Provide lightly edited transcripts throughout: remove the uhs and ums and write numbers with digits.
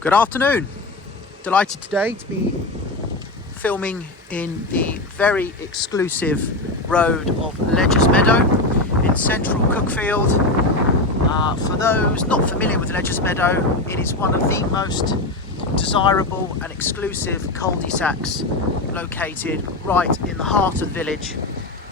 Good afternoon. Delighted today to be filming in the very exclusive road of Ledgers Meadow in central Cuckfield. For those not familiar with Ledgers Meadow, it is one of the most desirable and exclusive cul-de-sacs located right in the heart of the village,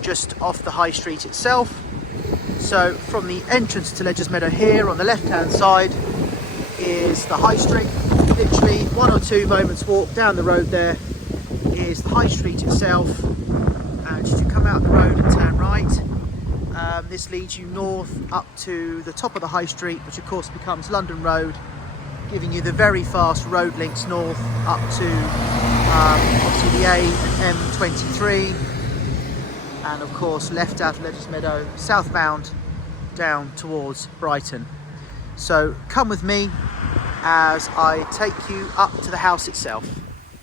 just off the high street itself. So from the entrance to Ledgers Meadow here on the left hand side is the high street. Literally 1 or 2 moments walk down the road there is the high street itself, and should you come out the road and turn right, this leads you north up to the top of the high street, which of course becomes London Road, giving you the very fast road links north up to obviously the A and M23, and of course left out of Ledgers Meadow southbound down towards Brighton. So come with me as I take you up to the house itself.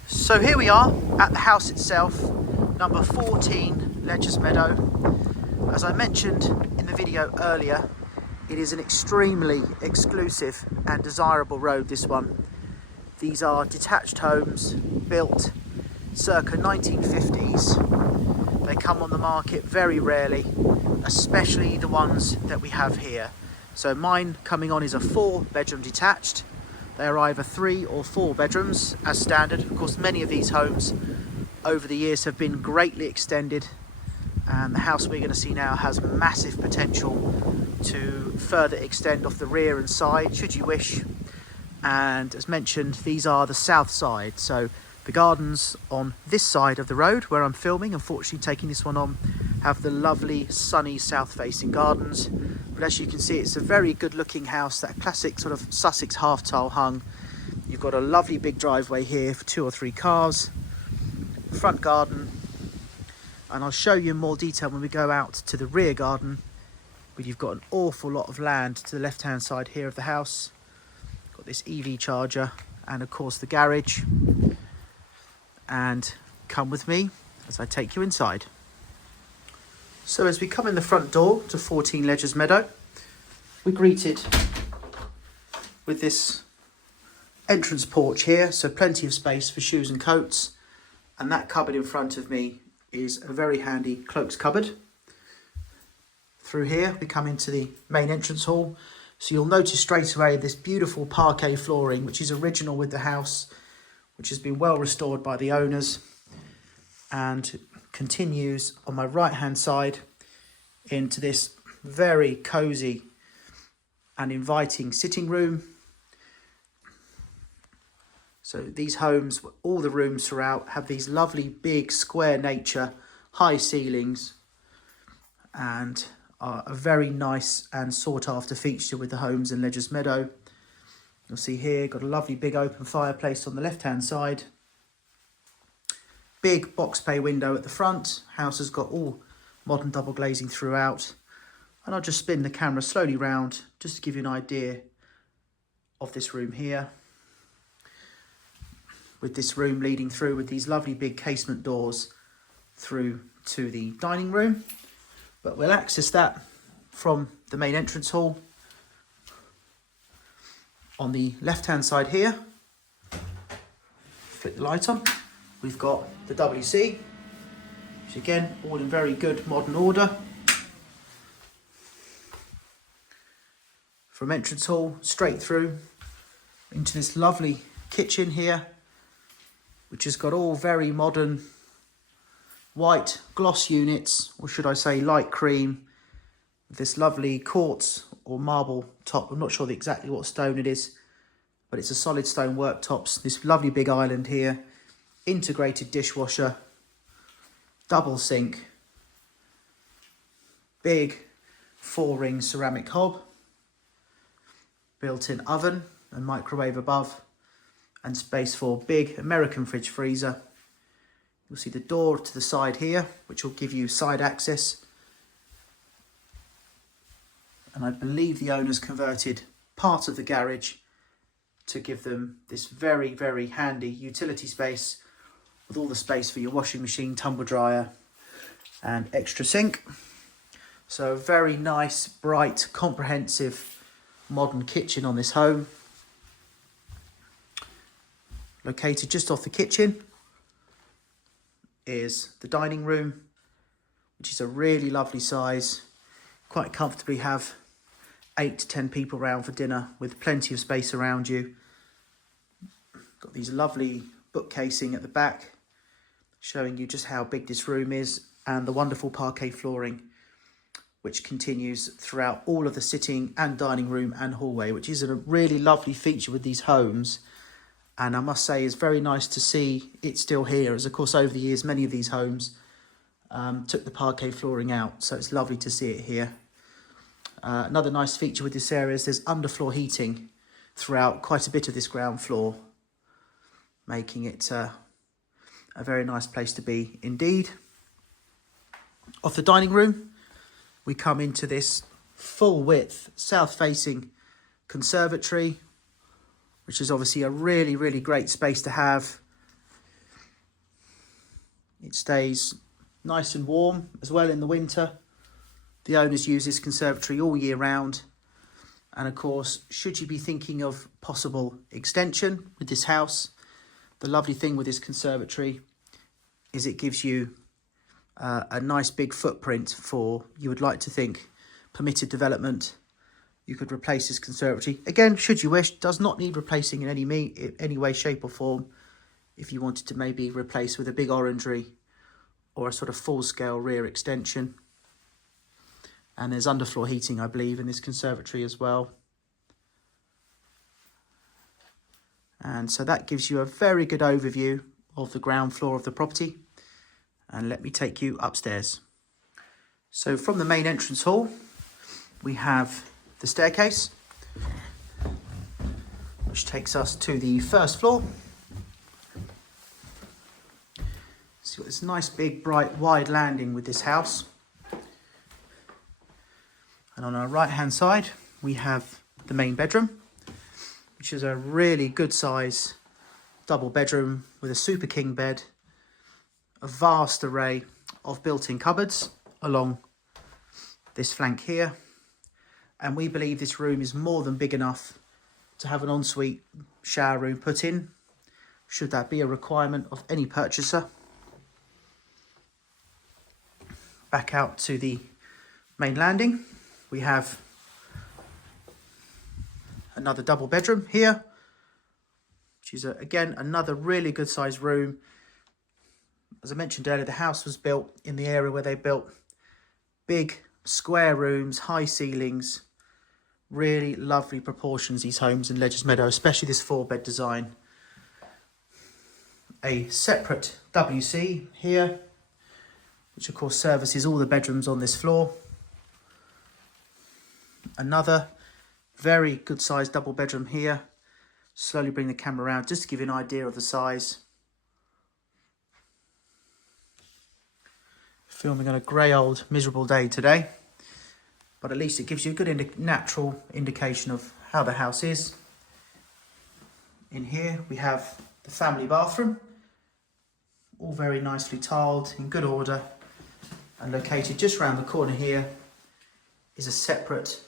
So here we are at the house itself, number 14 Ledgers Meadow. As I mentioned in the video earlier, it is an extremely exclusive and desirable road, this one. These are detached homes built circa 1950s. They come on the market very rarely, especially the ones that we have here. So mine coming on is a 4-bedroom detached. They are either 3 or 4 bedrooms as standard. Of course, many of these homes over the years have been greatly extended, and the house we're going to see now has massive potential to further extend off the rear and side should you wish. And as mentioned, these are the south side, so the gardens on this side of the road where I'm filming, unfortunately taking this one on, have the lovely sunny south facing gardens. But as you can see, it's a very good looking house, that classic sort of Sussex half tile hung. You've got a lovely big driveway here for 2 or 3 cars, front garden, and I'll show you in more detail when we go out to the rear garden. But you've got an awful lot of land to the left hand side here of the house. Got this EV charger and of course the garage. And come with me as I take you inside. So as we come in the front door to 14 Ledgers Meadow, we're greeted with this entrance porch here, so plenty of space for shoes and coats. And that cupboard in front of me is a very handy cloaks cupboard. Through here we come into the main entrance hall, so you'll notice straight away this beautiful parquet flooring, which is original with the house, which has been well restored by the owners, and continues on my right hand side into this very cozy and inviting sitting room. So these homes, all the rooms throughout, have these lovely big square nature, high ceilings, and are a very nice and sought after feature with the homes in Ledgers Meadow. You'll see here, got a lovely big open fireplace on the left hand side. Big box bay window at the front. House has got all modern double glazing throughout. And I'll just spin the camera slowly round just to give you an idea of this room here. With this room leading through with these lovely big casement doors through to the dining room. But we'll access that from the main entrance hall. On the left hand side here, flick the light on, we've got the WC, which again, all in very good modern order. From entrance hall, straight through into this lovely kitchen here, which has got all very modern white gloss units, or should I say light cream, with this lovely quartz or marble top. I'm not sure exactly what stone it is, but it's a solid stone worktops. This lovely big island here, integrated dishwasher, double sink, big 4-ring ceramic hob, built-in oven and microwave above, and space for big American fridge freezer. You'll see the door to the side here, which will give you side access. And I believe the owners converted part of the garage to give them this very, very handy utility space with all the space for your washing machine, tumble dryer and extra sink. So a very nice, bright, comprehensive, modern kitchen on this home. Located just off the kitchen is the dining room, which is a really lovely size. Quite comfortably have 8 to 10 people around for dinner with plenty of space around you. Got these lovely bookcasing at the back, showing you just how big this room is, and the wonderful parquet flooring, which continues throughout all of the sitting and dining room and hallway, which is a really lovely feature with these homes. And I must say, it's very nice to see it still here, as of course over the years many of these homes took the parquet flooring out, so it's lovely to see it here. Another nice feature with this area is there's underfloor heating throughout quite a bit of this ground floor, making it a very nice place to be indeed. Off the dining room, we come into this full width south facing conservatory, which is obviously a really, really great space to have. It stays nice and warm as well in the winter. The owners use this conservatory all year round. And of course, should you be thinking of possible extension with this house, the lovely thing with this conservatory is it gives you a nice big footprint for, you would like to think, permitted development. You could replace this conservatory. Again, should you wish, does not need replacing in any way, shape or form. If you wanted to maybe replace with a big orangery or a sort of full-scale rear extension. And there's underfloor heating, I believe, in this conservatory as well. And so that gives you a very good overview of the ground floor of the property. And let me take you upstairs. So from the main entrance hall, we have the staircase, which takes us to the first floor. So you've got this nice big bright wide landing with this house, and on our right hand side we have the main bedroom, which is a really good size double bedroom with a super king bed, a vast array of built-in cupboards along this flank here. And we believe this room is more than big enough to have an ensuite shower room put in, should that be a requirement of any purchaser. Back out to the main landing, we have another double bedroom here, which is again another really good sized room. As I mentioned earlier, the house was built in the area where they built big square rooms, high ceilings, really lovely proportions, these homes in Ledges Meadow, especially this 4-bed design. A separate WC here, which of course services all the bedrooms on this floor. Another very good sized double bedroom here. Slowly bring the camera around just to give you an idea of the size. Filming on a grey old miserable day today, but at least it gives you a good natural indication of how the house is. In here we have the family bathroom, all very nicely tiled, in good order, and located just around the corner here is a separate,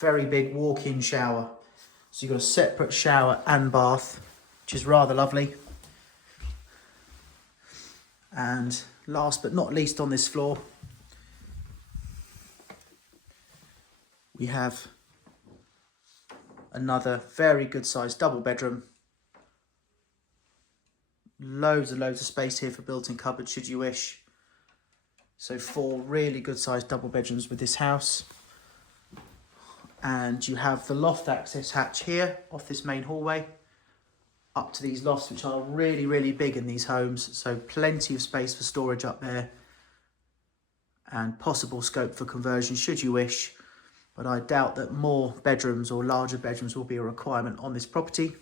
very big walk-in shower. So you've got a separate shower and bath, which is rather lovely. And last but not least on this floor, we have another very good sized double bedroom. Loads and loads of space here for built-in cupboards should you wish. So 4 really good sized double bedrooms with this house. And you have the loft access hatch here off this main hallway up to these lofts, which are really, really big in these homes. So plenty of space for storage up there and possible scope for conversion should you wish. But I doubt that more bedrooms or larger bedrooms will be a requirement on this property.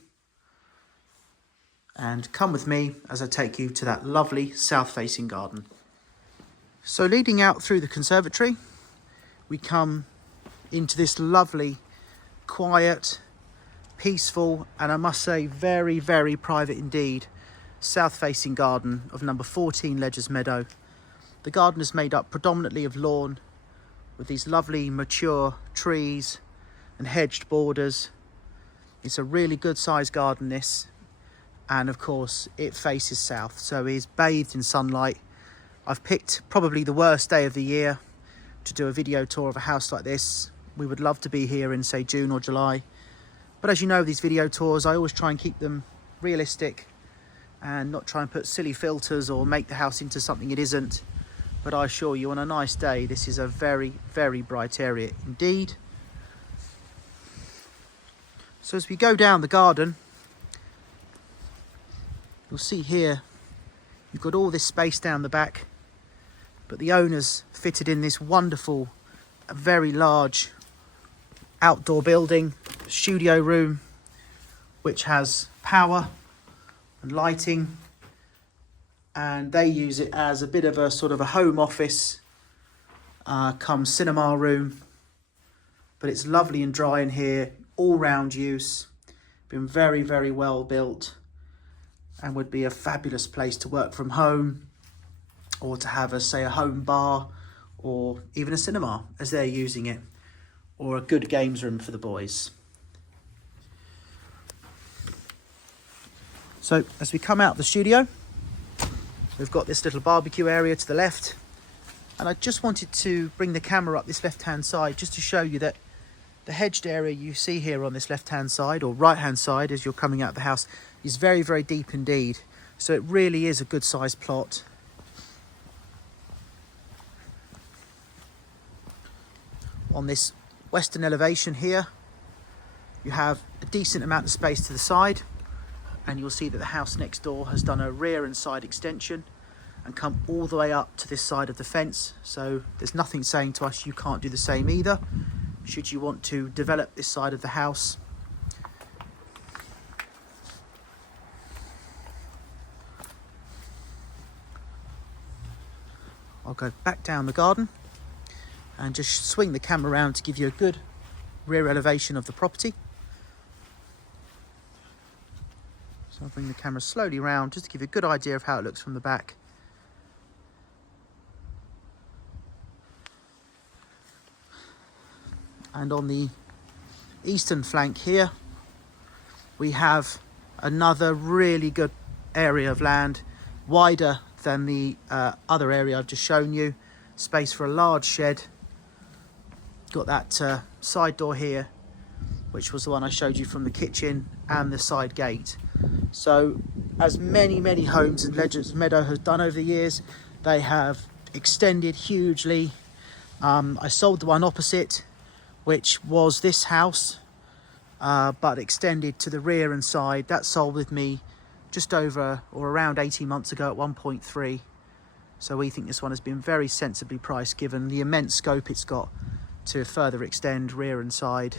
And come with me as I take you to that lovely south-facing garden. So leading out through the conservatory, we come into this lovely, quiet, peaceful, and I must say very, very private indeed, south-facing garden of number 14 Ledges Meadow. The garden is made up predominantly of lawn with these lovely mature trees and hedged borders. It's a really good sized garden this, and of course it faces south, so it is bathed in sunlight. I've picked probably the worst day of the year to do a video tour of a house like this. We would love to be here in, say, June or July, but as you know, these video tours, I always try and keep them realistic and not try and put silly filters or make the house into something it isn't. But I assure you, on a nice day, this is a very, very bright area indeed. So as we go down the garden, you'll see here, you've got all this space down the back, but the owners fitted in this wonderful, very large outdoor building, studio room, which has power and lighting, and they use it as a bit of a sort of a home office, come cinema room. But it's lovely and dry in here, all round use, been very, very well built, and would be a fabulous place to work from home, or to have, say, a home bar, or even a cinema as they're using it, or a good games room for the boys. So as we come out of the studio, we've got this little barbecue area to the left, and I just wanted to bring the camera up this left hand side just to show you that the hedged area you see here on this left hand side, or right hand side as you're coming out of the house, is very, very deep indeed. So it really is a good sized plot. On this western elevation here, you have a decent amount of space to the side, and you'll see that the house next door has done a rear and side extension and come all the way up to this side of the fence. So there's nothing saying to us you can't do the same either, should you want to develop this side of the house. I'll go back down the garden and just swing the camera around to give you a good rear elevation of the property. So I'll bring the camera slowly round just to give you a good idea of how it looks from the back. And on the eastern flank here, we have another really good area of land, wider than the other area I've just shown you. Space for a large shed. Got that side door here, which was the one I showed you from the kitchen, and the side gate. So as many homes in Legends Meadow has done over the years, they have extended hugely. I sold the one opposite, which was this house, but extended to the rear and side. That sold with me just over or around 18 months ago at 1.3. So we think this one has been very sensibly priced given the immense scope it's got to further extend rear and side.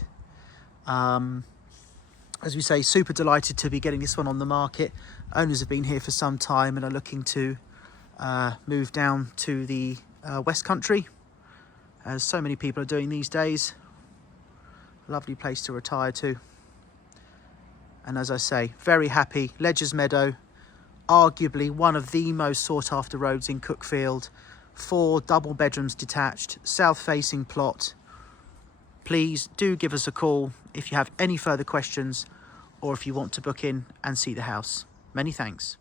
As we say, super delighted to be getting this one on the market. Owners have been here for some time and are looking to move down to the West Country, as so many people are doing these days. Lovely place to retire to. And as I say, very happy. Ledgers Meadow, arguably one of the most sought after roads in Cuckfield. 4 double bedrooms detached, south facing plot. Please do give us a call if you have any further questions, or if you want to book in and see the house. Many thanks.